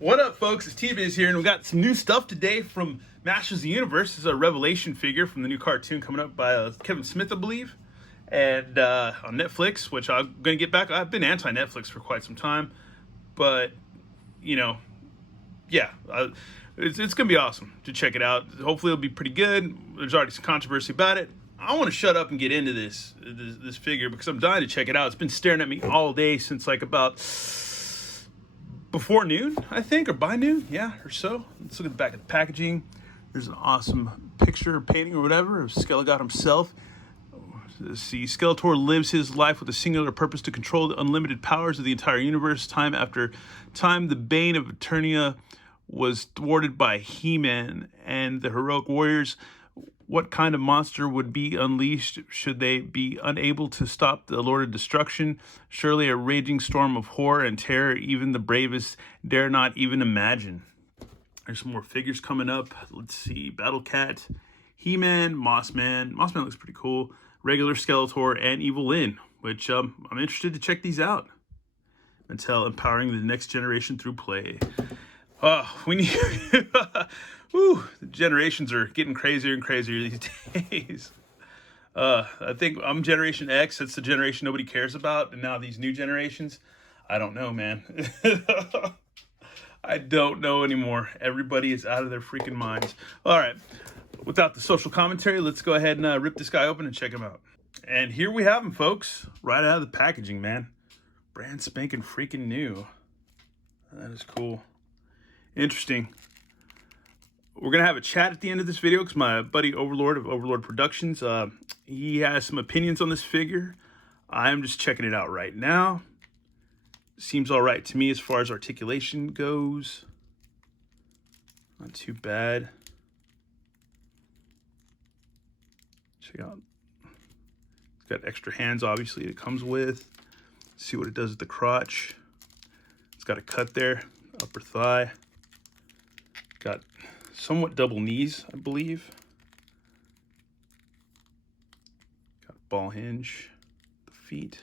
What up, folks? It's T-Biz here, and we got some new stuff today from Masters of the Universe. This is a Revelation figure from the new cartoon coming up by Kevin Smith, I believe, and on Netflix, which I'm going to get back. I've been anti-Netflix for quite some time, but, you know, yeah, it's going to be awesome to check it out. Hopefully it'll be pretty good. There's already some controversy about it. I want to shut up and get into this figure because I'm dying to check it out. It's been staring at me all day since like about before noon, I think, or by noon, yeah, or so. Let's look at the back of the packaging. There's an awesome picture or painting or whatever of Skelegod himself. Let's see, Skeletor lives his life with a singular purpose to control the unlimited powers of the entire universe. Time after time, the bane of Eternia was thwarted by He-Man and the heroic warriors. What kind of monster would be unleashed should they be unable to stop the Lord of Destruction? Surely a raging storm of horror and terror even the bravest dare not even imagine. There's some more figures coming up. Let's see, Battle Cat, He-Man, Mossman. Mossman looks pretty cool. Regular Skeletor and Evil Lyn, which I'm interested to check these out. Mattel empowering the next generation through play. Oh, we need... Whew, the generations are getting crazier and crazier these days. I think I'm Generation X. That's the generation nobody cares about. And now these new generations, I don't know, man. I don't know anymore. Everybody is out of their freaking minds. All right, without the social commentary, let's go ahead and rip this guy open and check him out. And here we have him, folks. Right out of the packaging, man. Brand spanking freaking new. That is cool. Interesting. We're going to have a chat at the end of this video because my buddy Overlord of Overlord Productions, he has some opinions on this figure. I'm just checking it out right now. Seems all right to me as far as articulation goes. Not too bad. Check out. It's got extra hands, obviously, it comes with. Let's see what it does with the crotch. It's got a cut there, upper thigh. Got somewhat double knees, I believe. Got a ball hinge, the feet,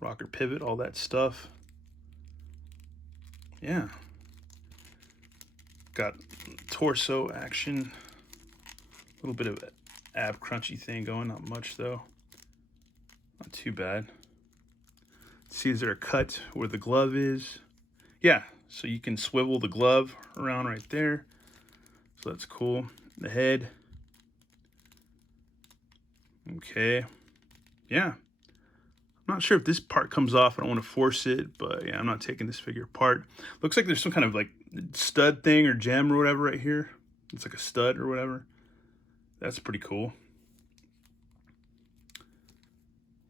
rocker pivot, all that stuff. Yeah. Got torso action. A little bit of ab crunchy thing going, not much though. Not too bad. See, is there a cut where the glove is? Yeah, so you can swivel the glove around right there. So that's cool. The head. Okay. Yeah. I'm not sure if this part comes off. I don't want to force it, but yeah, I'm not taking this figure apart. Looks like there's some kind of like stud thing or gem or whatever right here. It's like a stud or whatever. That's pretty cool.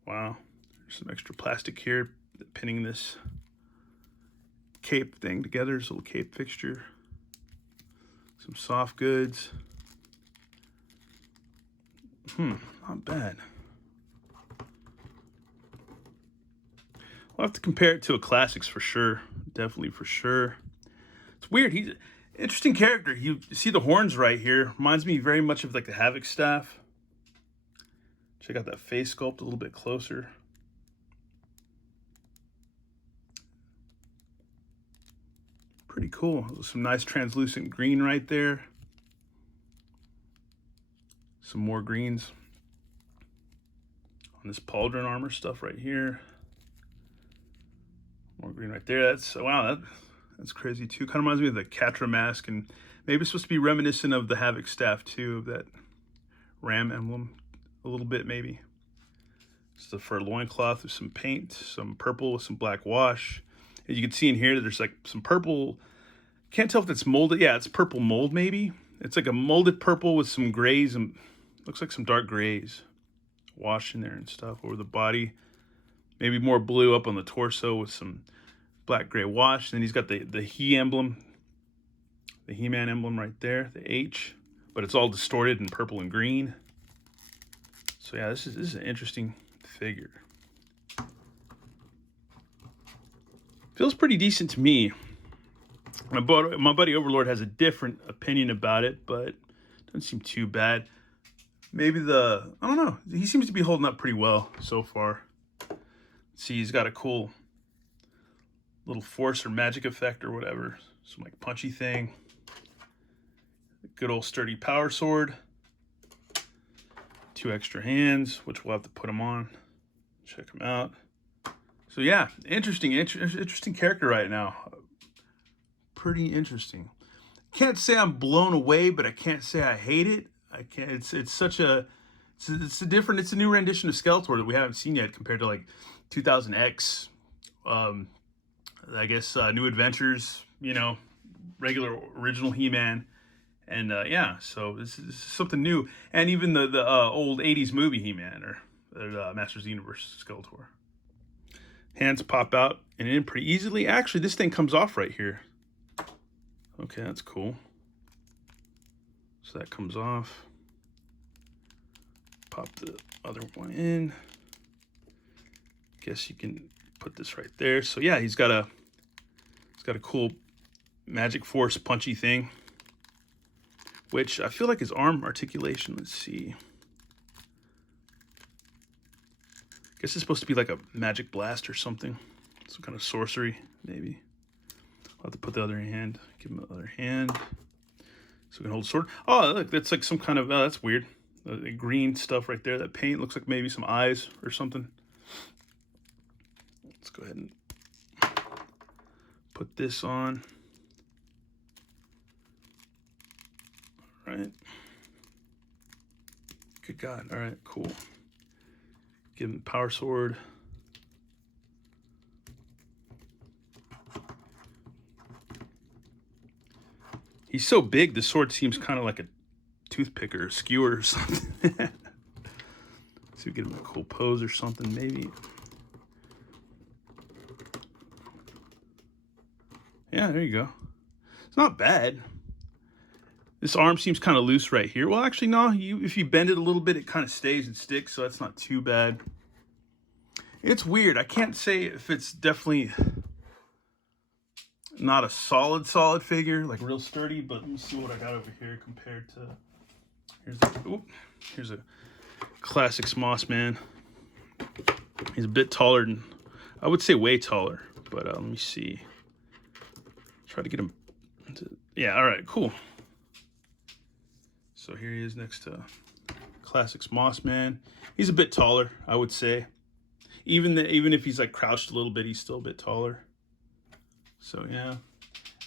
Wow. There's some extra plastic here pinning this cape thing together. This little cape fixture. Some soft goods. Not bad. I'll have to compare it to a classics for sure. Definitely for sure. It's weird. He's an interesting character. You see the horns right here. Reminds me very much of like the Havoc staff. Check out that face sculpt a little bit closer. Pretty cool. Some nice translucent green right there. Some more greens on this pauldron armor stuff right here. More green right there. That's, wow, that's crazy too. Kind of reminds me of the Catra mask, and maybe it's supposed to be reminiscent of the Havoc staff too, of that Ram emblem a little bit maybe. It's the fur loincloth with some paint, some purple with some black wash. As you can see in here, there's like some purple. Can't tell if it's molded. Yeah, it's purple mold maybe. It's like a molded purple with some grays and looks like some dark grays washed in there and stuff over the body. Maybe more blue up on the torso with some black gray wash. And then he's got the He emblem, the He-Man emblem right there, the H, but it's all distorted in purple and green. So yeah, this is an interesting figure. Feels pretty decent to me. My buddy Overlord has a different opinion about it, but doesn't seem too bad. Maybe I don't know. He seems to be holding up pretty well so far. See, he's got a cool little force or magic effect or whatever. Some like punchy thing. Good old sturdy power sword. 2 extra hands, which we'll have to put them on. Check them out. So yeah, interesting character right now. Pretty interesting. Can't say I'm blown away, but I can't say I hate it. I can't. It's such a it's a new rendition of Skeletor that we haven't seen yet compared to like 2000X. I guess New Adventures. You know, regular original He-Man. And yeah, so this is something new. And even the old 80s movie He-Man or Masters of the Universe Skeletor. Hands pop out and in pretty easily. Actually, this thing comes off right here. Okay, that's cool. So that comes off. Pop the other one in. Guess you can put this right there. So yeah, he's got a cool Magic Force punchy thing. Which I feel like his arm articulation, let's see. I guess it's supposed to be like a magic blast or something. Some kind of sorcery, maybe. I'll have to put the other hand, give him the other hand. So we can hold the sword. Oh, look, that's like some kind of, oh, that's weird. The green stuff right there, that paint looks like maybe some eyes or something. Let's go ahead and put this on. All right. Good God. All right, cool. Give him the power sword. He's so big, the sword seems kind of like a toothpick or a skewer or something. See if we get him a cool pose or something, maybe. Yeah, there you go. It's not bad. This arm seems kind of loose right here. Well, actually, no. If you bend it a little bit, it kind of stays and sticks, so that's not too bad. It's weird. I can't say if it's definitely not a solid figure, like real sturdy, but let me see what I got over here compared to... Here's a classic Moss Man. He's a bit taller than... I would say way taller, but let me see. Try to get him... Yeah, all right, cool. So here he is next to Classics Moss Man. He's a bit taller, I would say. Even if he's like crouched a little bit, he's still a bit taller. So yeah.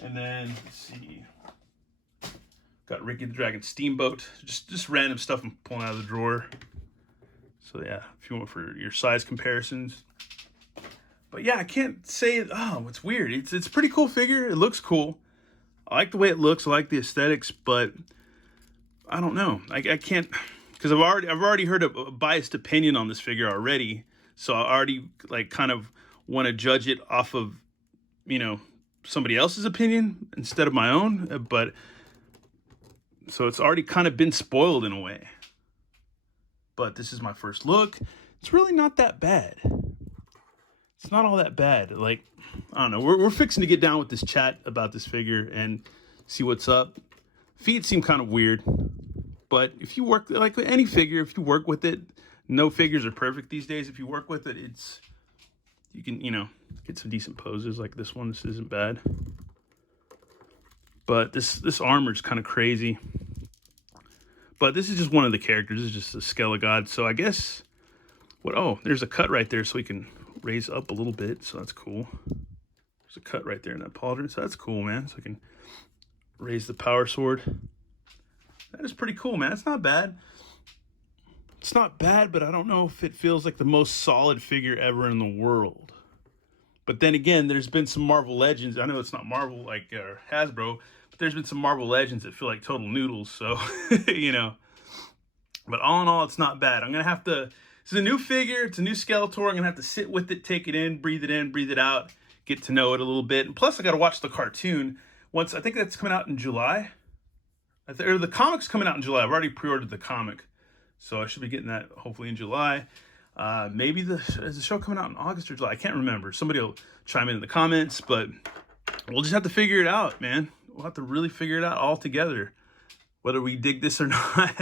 And then let's see. Got Ricky the Dragon Steamboat. Just random stuff I'm pulling out of the drawer. So yeah, if you want for your size comparisons. But yeah, I can't say, oh, it's weird. It's a pretty cool figure. It looks cool. I like the way it looks. I like the aesthetics, but I don't know. I can't, because I've already heard a biased opinion on this figure already. So I already like kind of want to judge it off of, you know, somebody else's opinion instead of my own. But so it's already kind of been spoiled in a way. But this is my first look. It's really not that bad. It's not all that bad. Like, I don't know. We're fixing to get down with this chat about this figure and see what's up. Feet seem kind of weird. But if you work, like with any figure, if you work with it, no figures are perfect these days. If you work with it, you can, you know, get some decent poses like this one. This isn't bad. But this armor is kind of crazy. But this is just one of the characters. This is just a Skelegod. So I guess, there's a cut right there so we can raise up a little bit. So that's cool. There's a cut right there in that pauldron. So that's cool, man. So I can raise the power sword. That is pretty cool, man. It's not bad. It's not bad, but I don't know if it feels like the most solid figure ever in the world. But then again, there's been some Marvel Legends. I know it's not Marvel like Hasbro, but there's been some Marvel Legends that feel like total noodles. So, you know. But all in all, it's not bad. I'm going to have to... It's a new figure. It's a new Skeletor. I'm going to have to sit with it, take it in, breathe it out, get to know it a little bit. And plus, I got to watch the cartoon. I think that's coming out in July. Or the comic's coming out in July. I've already pre-ordered the comic. So I should be getting that hopefully in July. Maybe is the show coming out in August or July? I can't remember. Somebody will chime in the comments, but we'll just have to figure it out, man. We'll have to really figure it out all together, whether we dig this or not.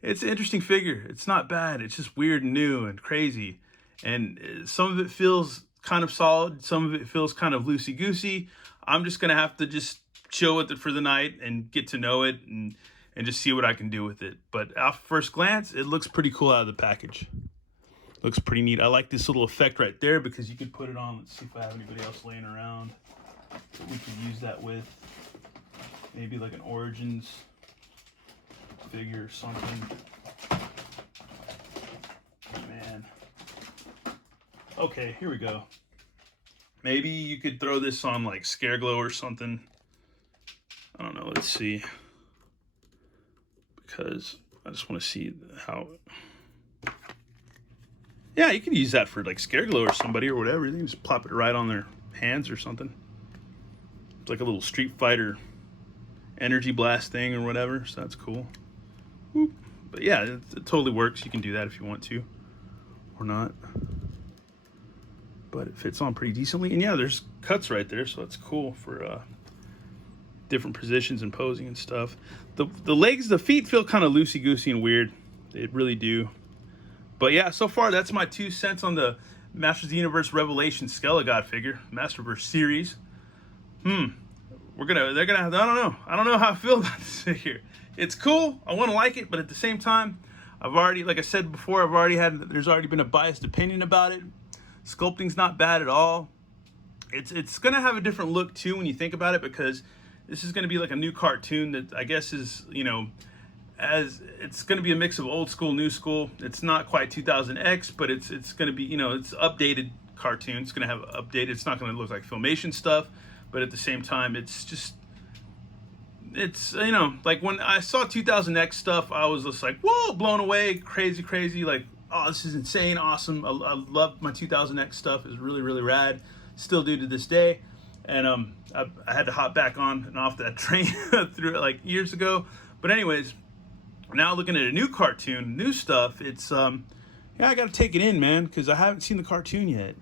It's an interesting figure. It's not bad. It's just weird and new and crazy. And some of it feels kind of solid. Some of it feels kind of loosey-goosey. I'm just going to have to just chill with it for the night and get to know it and just see what I can do with it. But at first glance, it looks pretty cool out of the package. Looks pretty neat. I like this little effect right there because you could put it on. Let's see if I have anybody else laying around that we could use that with. Maybe like an Origins figure or something. Man. Okay, here we go. Maybe you could throw this on like Skelegod or something. I don't know. Let's see. Because I just want to see how... Yeah, you can use that for like Skelegod or somebody or whatever. You can just plop it right on their hands or something. It's like a little Street Fighter energy blast thing or whatever. So that's cool. Whoop. But yeah, it totally works. You can do that if you want to or not. But it fits on pretty decently. And yeah, there's cuts right there. So that's cool for different positions and posing and stuff. The legs, the feet feel kind of loosey-goosey and weird. They really do. But yeah, so far that's my 2 cents on the Masters of the Universe Revelation Skelegod figure, Masterverse series. They're gonna have, I don't know how I feel about this figure. It's cool, I want to like it, but at the same time, I've already, like I said before, there's already been a biased opinion about it. Sculpting's not bad at all. It's gonna have a different look too when you think about it, because this is gonna be like a new cartoon that I guess is, you know, as it's going to be a mix of old school, new school. It's not quite 2000X, but it's going to be, you know, it's updated cartoon. It's going to have updated. It's not going to look like Filmation stuff, but at the same time, it's you know, like when I saw 2000X stuff, I was just like, whoa, blown away, crazy, like, oh, this is insane, awesome. I love my 2000X stuff. It's really, really rad. Still do to this day. And I had to hop back on and off that train through it like years ago. But anyways, now looking at a new cartoon, new stuff, it's, yeah, I got to take it in, man, because I haven't seen the cartoon yet.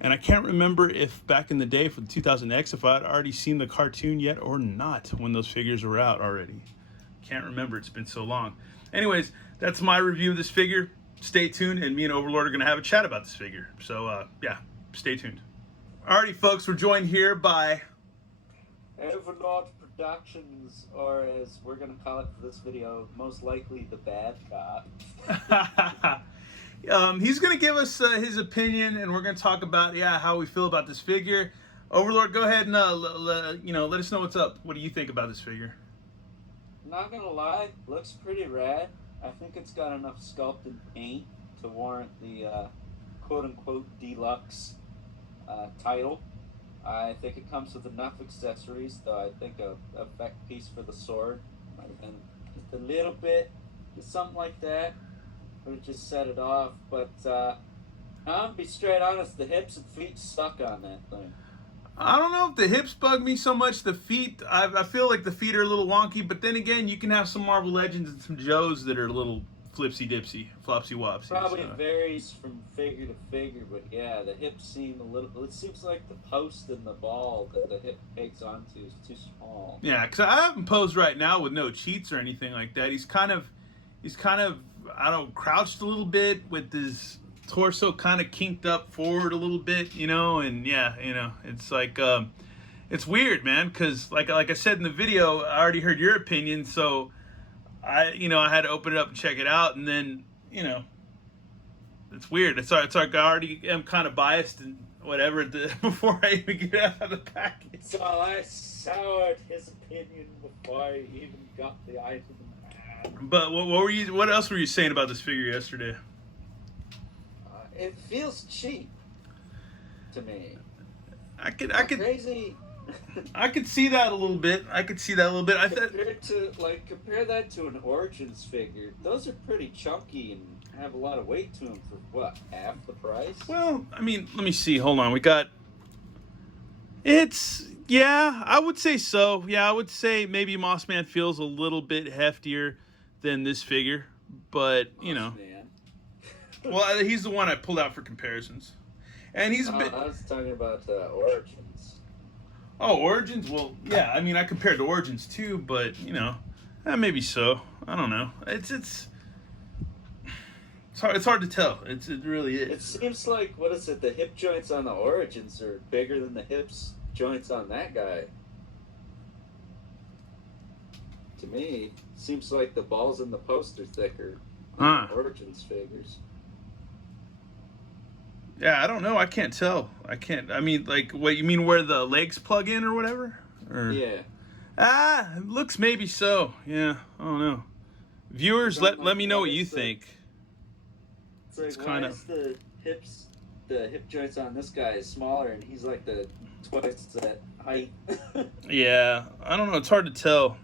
And I can't remember if back in the day for the 2000X, if I'd already seen the cartoon yet or not when those figures were out already. Can't remember, it's been so long. Anyways, that's my review of this figure. Stay tuned, and me and Overlord are going to have a chat about this figure. So, yeah, stay tuned. Alrighty, folks, we're joined here by... Overlord Productions, or as we're going to call it for this video, most likely the bad guy. He's going to give us his opinion, and we're going to talk about, yeah, how we feel about this figure. Overlord, go ahead and let us know what's up. What do you think about this figure? Not going to lie, looks pretty rad. I think it's got enough sculpted paint to warrant the quote-unquote deluxe title. I think it comes with enough accessories, though I think a effect piece for the sword might have been just a little bit, just something like that, would have just set it off. But I'll be straight honest, the hips and feet suck on that thing. I don't know if the hips bug me so much. The feet, I feel like the feet are a little wonky, but then again, you can have some Marvel Legends and some Joes that are a little flipsy-dipsy, flopsy-wopsy. Probably varies from figure to figure, but yeah, the hips seem a little... It seems like the post and the ball that the hip takes onto is too small. Yeah, because I have him posed right now with no cheats or anything like that. He's kind of, I don't know, crouched a little bit with his torso kind of kinked up forward a little bit, you know, and yeah, you know, it's like, it's weird, man, because like I said in the video, I already heard your opinion, so... I had to open it up and check it out, and then, you know, it's weird. It's like I already am kind of biased and whatever before I even get out of the package. So I soured his opinion before I even got the item in hand. But what else were you saying about this figure yesterday? It feels cheap to me. I could crazy. I could see that a little bit. I Compare that to an Origins figure. Those are pretty chunky and have a lot of weight to them for what, half the price? Well, I mean, let me see. Hold on. Yeah, I would say so. Yeah, I would say maybe Mossman feels a little bit heftier than this figure, but you know. Well, he's the one I pulled out for comparisons, and he's a bit. I was talking about Origins. Oh, Origins? Well, yeah, I mean, I compared to Origins too, but, you know, maybe so. I don't know. It's It's hard to tell. It really is. It seems like, what is it? The hip joints on the Origins are bigger than the hips joints on that guy. To me, seems like the balls in the post are thicker on the Origins figures. Yeah, I don't know. I can't tell. I mean, like, what you mean? Where the legs plug in or whatever? Or, Yeah. It looks maybe so. Yeah, I don't know. Viewers, let me know what you think. It's like, why is the hip joints on this guy is smaller and he's like the twice that height? Yeah, I don't know. It's hard to tell.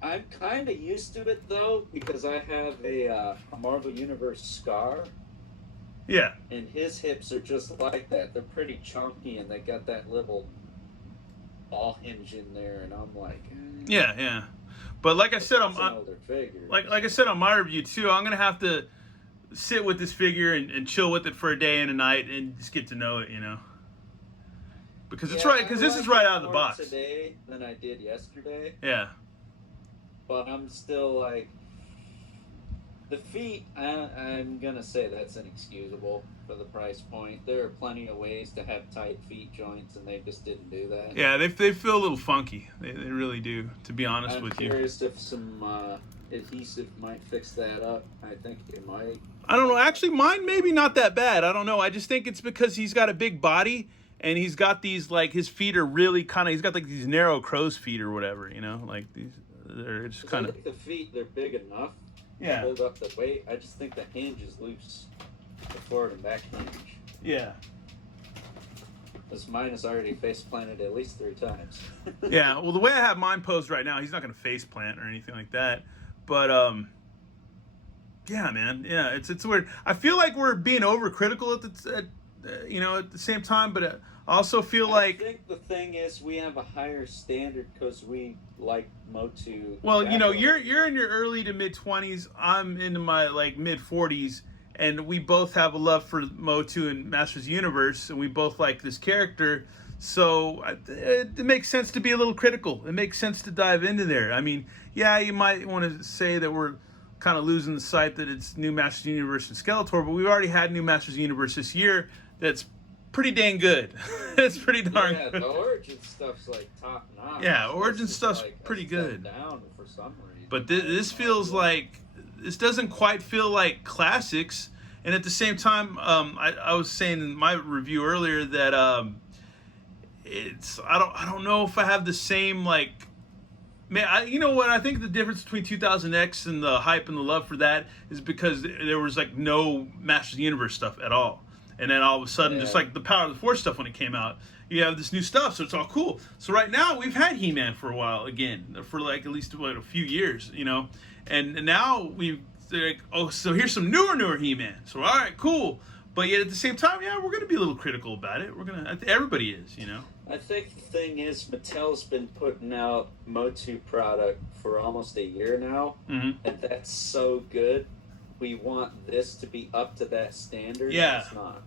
I'm kind of used to it though because I have a Marvel Universe Scar. Yeah. And his hips are just like that. They're pretty chunky and they got that little ball hinge in there, and I'm like, Yeah. But like I said, like I said on my review too, I'm gonna have to sit with this figure and chill with it for a day and a night and just get to know it, because it's right. Because this is right out of the box. Today than I did yesterday. Yeah. But I'm still like, the feet. I'm gonna say that's inexcusable for the price point. There are plenty of ways to have tight feet joints, and they just didn't do that. Yeah, they feel a little funky. They really do. To be honest with you. I'm curious if some adhesive might fix that up. I think it might. I don't know. Actually, mine maybe not that bad. I don't know. I just think it's because he's got a big body and he's got these, like, his feet are really kind of, he's got like these narrow crow's feet or whatever, like these, they're just kind of. I think the feet, they're big enough to hold up the weight. I just think the hinge is loose, the forward and back hinge. Yeah. Because mine has already face planted at least 3 times. Yeah, well, the way I have mine posed right now, he's not going to face plant or anything like that. But, yeah, man. Yeah, it's weird. I feel like we're being overcritical at the same time, but I also feel like. I think the thing is we have a higher standard because we like Motu. Well, you're in your early to mid 20s. I'm into my mid 40s, and we both have a love for Motu and Masters Universe, and we both like this character. So it makes sense to be a little critical. It makes sense to dive into there. I mean, yeah, you might want to say that we're kind of losing the sight that it's new Masters Universe and Skeletor, but we've already had new Masters Universe this year that's pretty dang good. It's pretty darn good. Yeah, the Origin stuff's like top notch. Yeah, Origin stuff's pretty good. Down for some reason. But this feels like, this doesn't quite feel like classics. And at the same time, I was saying in my review earlier that I don't know if I have the same man. You know what? I think the difference between 2000X and the hype and the love for that is because there was no Masters of the Universe stuff at all. And then all of a sudden, just like the Power of the Force stuff when it came out, you have this new stuff, so it's all cool. So right now, we've had He-Man for a while again, for at least a few years, and now they're like, oh, so here's some newer He-Man. So all right, cool. But yet at the same time, yeah, we're gonna be a little critical about it. Everybody is, I think the thing is, Mattel's been putting out Motu product for almost a year now, and that's so good. We want this to be up to that standard. Yeah, it's not.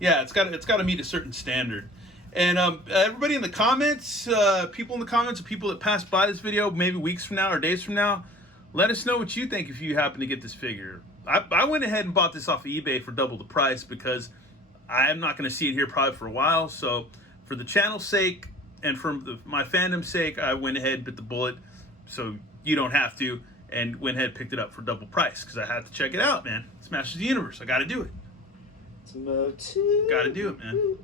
Yeah, it's got to meet a certain standard. And everybody in the comments, people in the comments, people that pass by this video, maybe weeks from now or days from now, let us know what you think if you happen to get this figure. I went ahead and bought this off of eBay for double the price because I'm not going to see it here probably for a while. So for the channel's sake and for my fandom's sake, I went ahead and bit the bullet so you don't have to, and went ahead and picked it up for double price because I had to check it out, man. It's Masters of the Universe. I got to do it. It's Motu. Got to do it, man.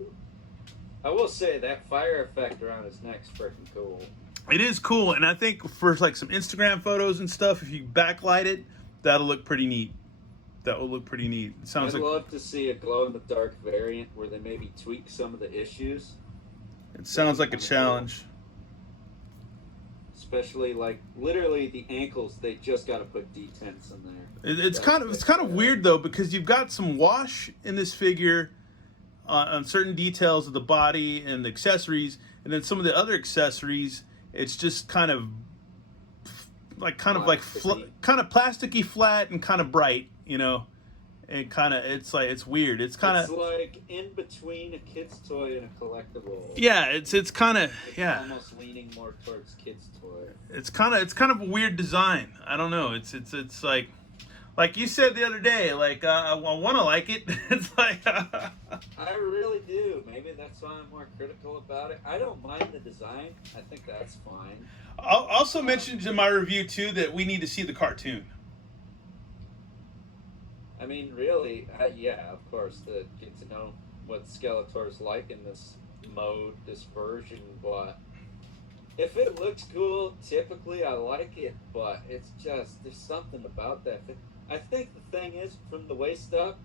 I will say that fire effect around his neck's freaking cool. It is cool, and I think for some Instagram photos and stuff, if you backlight it, that'll look pretty neat. That will look pretty neat. It sounds I'd love to see a glow-in-the-dark variant where they maybe tweak some of the issues. It sounds like a challenge. Cool. Especially literally the ankles, they just got to put D10s in there. It's kind of weird though, because you've got some wash in this figure on certain details of the body and the accessories, and then some of the other accessories, it's just kind of plasticky flat and kind of bright, and it's weird. It's like in between a kid's toy and a collectible. Yeah, it's kind of almost leaning more towards kid's toy. It's kind of a weird design. I don't know. It's like like you said the other day, like I want to like it. It's like I really do. Maybe that's why I'm more critical about it. I don't mind the design. I think that's fine. I'll also mentioned in my review too that we need to see the cartoon. I mean, really, yeah, of course, to get to know what Skeletor's like in this mode, this version, but if it looks cool, typically I like it, but it's just, there's something about that. I think the thing is, from the waist up,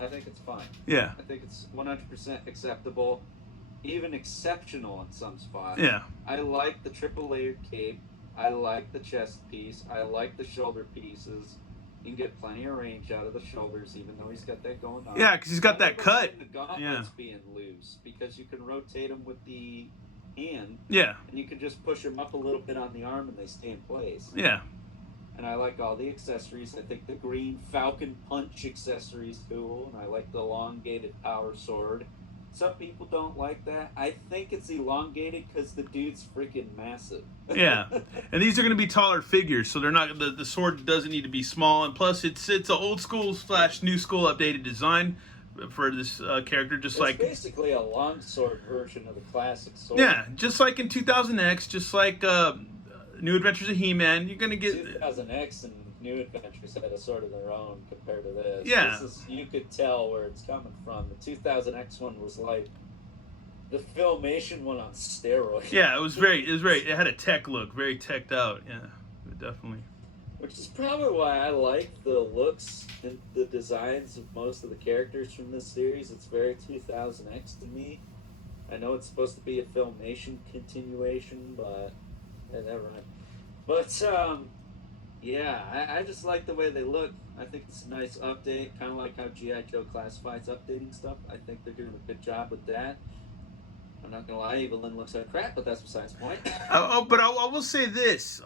I think it's fine. Yeah. I think it's 100% acceptable, even exceptional in some spots. Yeah. I like the triple layered cape. I like the chest piece. I like the shoulder pieces. You can get plenty of range out of the shoulders, even though he's got that going on. Yeah, because he's got that cut. The gauntlets being loose, because you can rotate them with the hand. Yeah. And you can just push them up a little bit on the arm, and they stay in place. Yeah. And I like all the accessories. I think the green Falcon Punch accessory is cool, and I like the elongated power sword. Some people don't like that. I think it's elongated because the dude's freaking massive. Yeah, and these are going to be taller figures, so they're not. The sword doesn't need to be small, and plus it's an old school / new school updated design for this character, just it's like basically a longsword version of the classic sword. Yeah, just like in 2000X, just like New Adventures of He-Man, you're going to get 2000X and New Adventures had a sort of their own compared to this. Yeah. You could tell where it's coming from. The 2000X one was like the Filmation one on steroids. Yeah, it had a tech look, very teched out. Yeah, definitely. Which is probably why I like the looks and the designs of most of the characters from this series. It's very 2000X to me. I know it's supposed to be a Filmation continuation, but never mind. But yeah, I just like the way they look. I think it's a nice update, kind of like how G.I. Joe Classified's updating stuff. I think they're doing a good job with that. I'm not gonna lie, Evelyn looks like crap, but that's besides the point. But I will say this: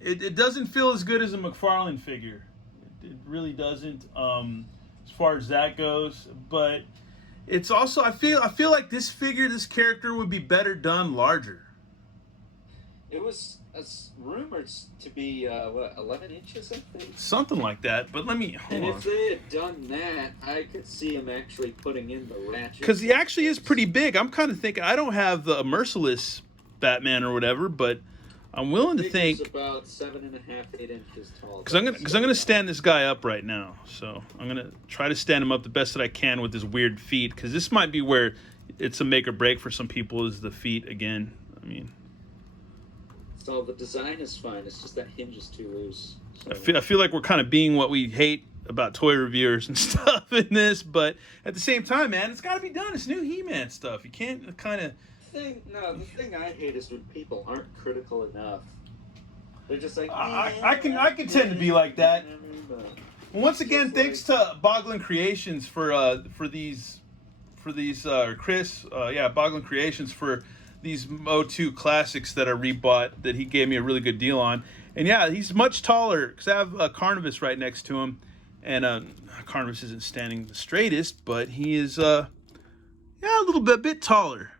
it doesn't feel as good as a McFarlane figure. It really doesn't, as far as that goes. But it's also I feel like this character would be better done larger. It was rumored to be 11 inches, I think. Something like that. But hold on. If they had done that, I could see him actually putting in the ratchet. Because he actually is pretty big. I'm kind of thinking I don't have the Merciless Batman or whatever, but I'm willing to think he's about 7.5, 8 inches tall. Because I'm gonna stand this guy up right now. So I'm gonna try to stand him up the best that I can with his weird feet. Because this might be where it's a make or break for some people is the feet again. I mean. So the design is fine. It's just that hinge is too loose. So. I feel like we're kind of being what we hate about toy reviewers and stuff in this, but at the same time, man, it's got to be done. It's new He-Man stuff. You can't kind of. The thing I hate is when people aren't critical enough. They're just like. I can tend to be like that. Once again, thanks to Boglin Creations for these Chris, Boglin Creations for these O2 classics that I rebought that he gave me a really good deal on. And yeah, he's much taller because I have Carnivus right next to him. And Carnivus isn't standing the straightest, but he is a bit taller.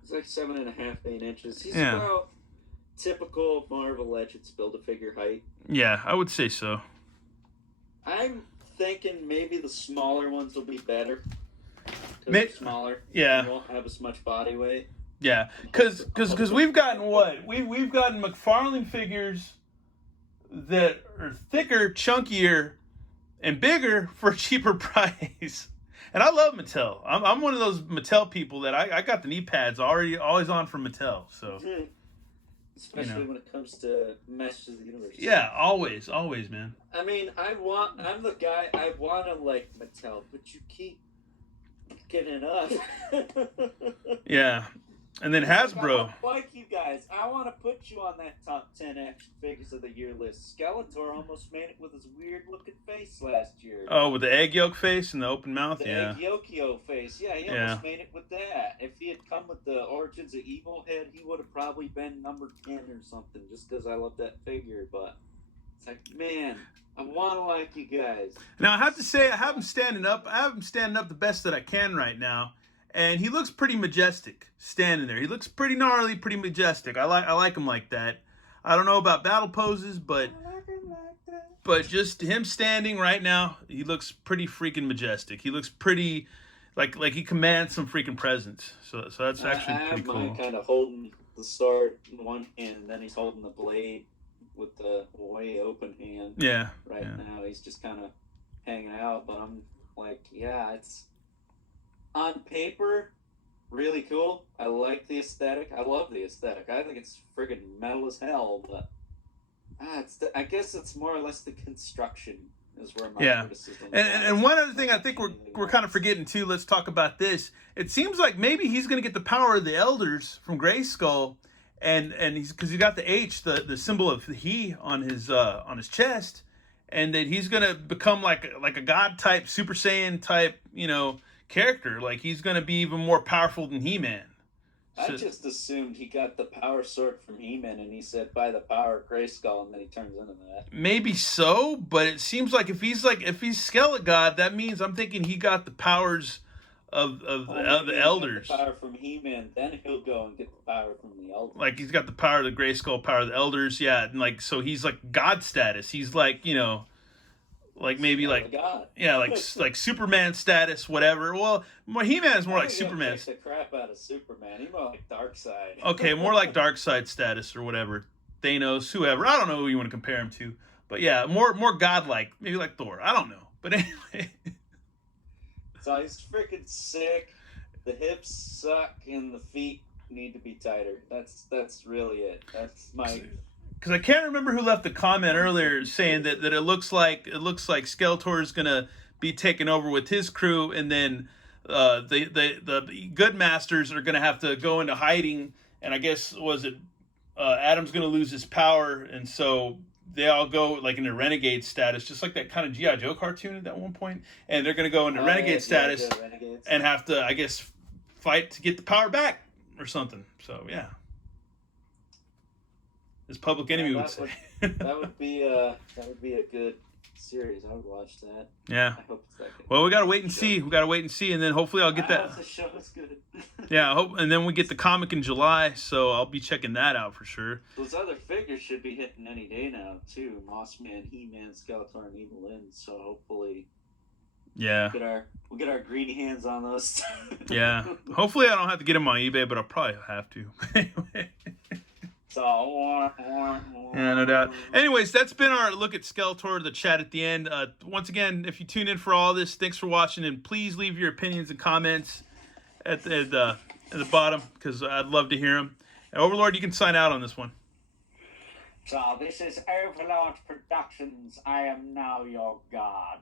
He's like 7.5, 8 inches. He's about typical Marvel Legends Build-A-Figure height. Yeah, I would say so. I'm thinking maybe the smaller ones will be better. Because they're smaller. Yeah. They won't have as much body weight. Yeah, because we've gotten what? We've gotten McFarlane figures that are thicker, chunkier, and bigger for a cheaper price. And I love Mattel. I'm one of those Mattel people that I got the knee pads always on from Mattel. So, especially when it comes to Masters of the Universe. Yeah, always, man. I mean, I'm the guy. I want to like Mattel, but you keep getting up. Yeah. And then Hasbro. Like you guys, I want to put you on that top 10 action figures of the year list. Skeletor almost made it with his weird looking face last year. Oh, with the egg yolk face and the open mouth? The egg yolk face. Yeah, he almost made it with that. If he had come with the Origins of Evil head, he would have probably been number 10 or something, just because I love that figure. But it's like, man, I want to like you guys. Now, I have to say, I have him standing up. I have him standing up the best that I can right now. And he looks pretty majestic standing there. He looks pretty gnarly, pretty majestic. I like him like that. I don't know about battle poses, but just him standing right now, he looks pretty freaking majestic. He looks pretty like he commands some freaking presence. So that's actually I pretty have mine cool. kind of holding the sword in one hand, and then he's holding the blade with the way open hand. Yeah. Right now, he's just kind of hanging out. But I'm like, yeah, it's on paper really cool. I like the aesthetic. I love the aesthetic. I think it's friggin' metal as hell. But I guess it's more or less the construction is where my criticism. And one other thing I think we're kind of forgetting too. Let's talk about this. It seems like maybe he's going to get the power of the elders from Grayskull, and he's because he got the H, the symbol of the he on his chest, and that he's going to become like a god type, Super Saiyan type, character. Like he's going to be even more powerful than He-Man. I just assumed he got the power sword from He-Man, and he said, "By the power of Grayskull," and then he turns into that. Maybe so, but it seems like if he's Skelegod, that means I'm thinking he got the powers of the elders. The power from He-Man, then he'll go and get the power from the elders. Like he's got the power of the Grayskull, power of the elders, yeah, and like so he's like god status. He's like like maybe like like Superman status, whatever. Well, He-Man is more like Superman. The crap out of Superman. He's more like Darkseid. Okay, more like Darkseid status or whatever. Thanos, whoever. I don't know who you want to compare him to, but yeah, more godlike. Maybe like Thor. I don't know, but anyway. So he's freaking sick. The hips suck and the feet need to be tighter. That's really it. That's my. Because I can't remember who left the comment earlier saying that it looks like Skeletor is gonna be taken over with his crew, and then the good masters are gonna have to go into hiding. And I guess Adam's gonna lose his power, and so they all go like into renegade status, just like that kind of G.I. Joe cartoon at that one point. And they're gonna go into renegade status and have to, I guess, fight to get the power back or something. So yeah. As Public Enemy would say. that would be a good series. I would watch that. Yeah. I hope it's that good. Well, we gotta wait and see. And then hopefully I'll get that. The show is good. Yeah, I hope, and then we get the comic in July, so I'll be checking that out for sure. Those other figures should be hitting any day now too. Mossman, He-Man, Skeletor, and Evil Lynn. So hopefully. Yeah. We'll get our greedy hands on those. Yeah. Hopefully I don't have to get them on eBay, but I'll probably have to. Anyway. Yeah, no doubt. Anyways, that's been our look at Skeletor, the chat at the end. Once again, if you tune in for all this, thanks for watching, and please leave your opinions and comments at the bottom, because I'd love to hear them. And Overlord, you can sign out on this one. So this is Overlord Productions. I am now your god.